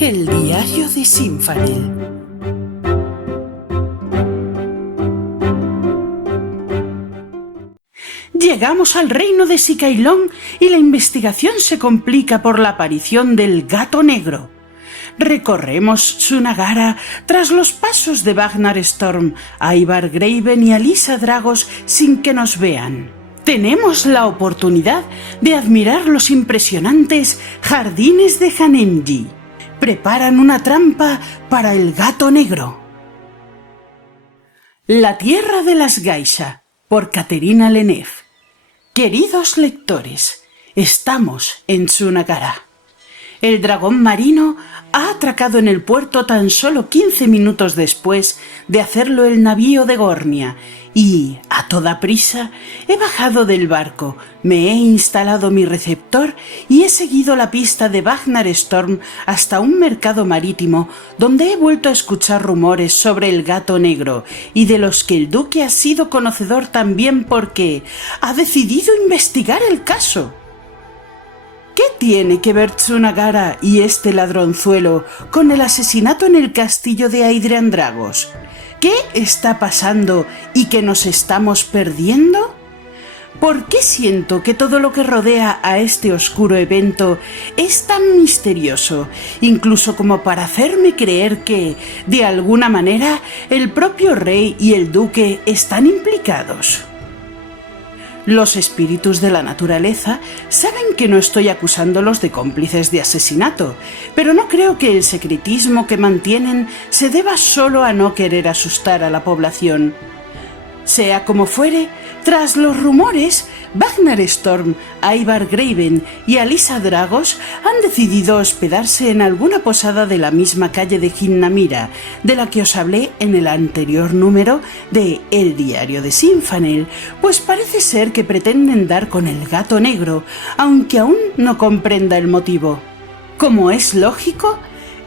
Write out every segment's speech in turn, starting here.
El diario de Sinfanel. Llegamos al reino de Sikailón y la investigación se complica por la aparición del gato negro. Recorremos Tsunagara tras los pasos de Vagnar Storm, Ivar Graven y Alisa Dragos sin que nos vean. Tenemos la oportunidad de admirar los impresionantes jardines de Hanemji. Preparan una trampa para el gato negro. La tierra de las Geisha, por Caterina Lennev. Queridos lectores, estamos en Tsunagara. El dragón marino ha atracado en el puerto tan solo 15 minutos después de hacerlo el navío de Gornia y, a toda prisa, he bajado del barco, me he instalado mi receptor y he seguido la pista de Vagnar Storm hasta un mercado marítimo donde he vuelto a escuchar rumores sobre el gato negro y de los que el duque ha sido conocedor también porque ha decidido investigar el caso. ¿Qué tiene que ver Tsunagara y este ladronzuelo con el asesinato en el castillo de Aedrian Dragos? ¿Qué está pasando y que nos estamos perdiendo? ¿Por qué siento que todo lo que rodea a este oscuro evento es tan misterioso, incluso como para hacerme creer que, de alguna manera, el propio rey y el duque están implicados? Los espíritus de la naturaleza saben que no estoy acusándolos de cómplices de asesinato, pero no creo que el secretismo que mantienen se deba solo a no querer asustar a la población. Sea como fuere, tras los rumores, Vagnar Storm, Ivar Graven y Alisa Dragos han decidido hospedarse en alguna posada de la misma calle de Hinnamira, de la que os hablé en el anterior número de El diario de Sinfanel, pues parece ser que pretenden dar con el gato negro, aunque aún no comprenda el motivo. Como es lógico,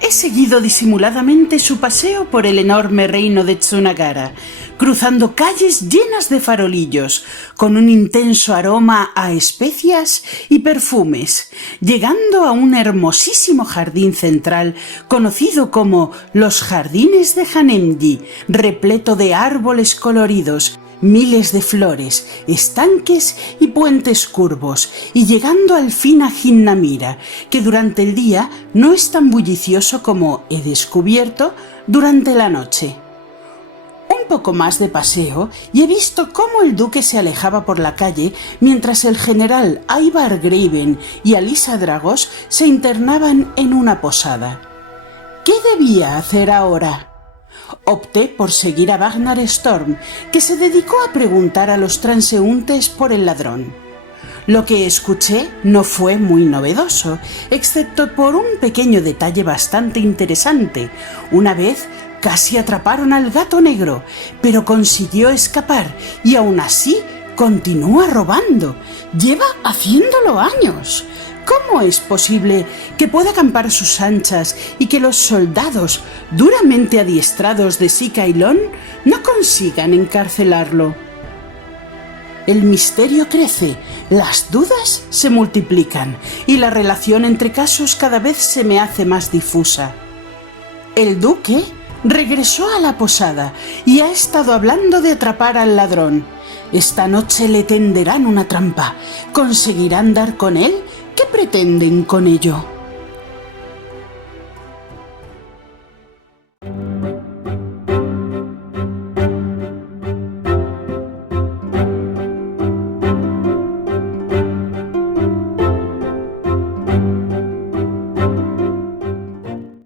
he seguido disimuladamente su paseo por el enorme reino de Tsunagara, cruzando calles llenas de farolillos, con un intenso aroma a especias y perfumes, llegando a un hermosísimo jardín central conocido como los Jardines de Hanemji, repleto de árboles coloridos, miles de flores, estanques y puentes curvos, y llegando al fin a Hinnamira, que durante el día no es tan bullicioso como he descubierto durante la noche. Un poco más de paseo y he visto cómo el duque se alejaba por la calle mientras el general Ivar Graven y Alisa Dragos se internaban en una posada. ¿Qué debía hacer ahora? Opté por seguir a Vagnar Storm, que se dedicó a preguntar a los transeúntes por el ladrón. Lo que escuché no fue muy novedoso, excepto por un pequeño detalle bastante interesante. Una vez casi atraparon al gato negro, pero consiguió escapar y aún así continúa robando. Lleva haciéndolo años. ¿Cómo es posible que pueda acampar a sus anchas y que los soldados duramente adiestrados de Sikailón no consigan encarcelarlo? El misterio crece, las dudas se multiplican y la relación entre casos cada vez se me hace más difusa. El duque regresó a la posada y ha estado hablando de atrapar al ladrón. Esta noche le tenderán una trampa. ¿Conseguirán dar con él? ¿Qué pretenden con ello?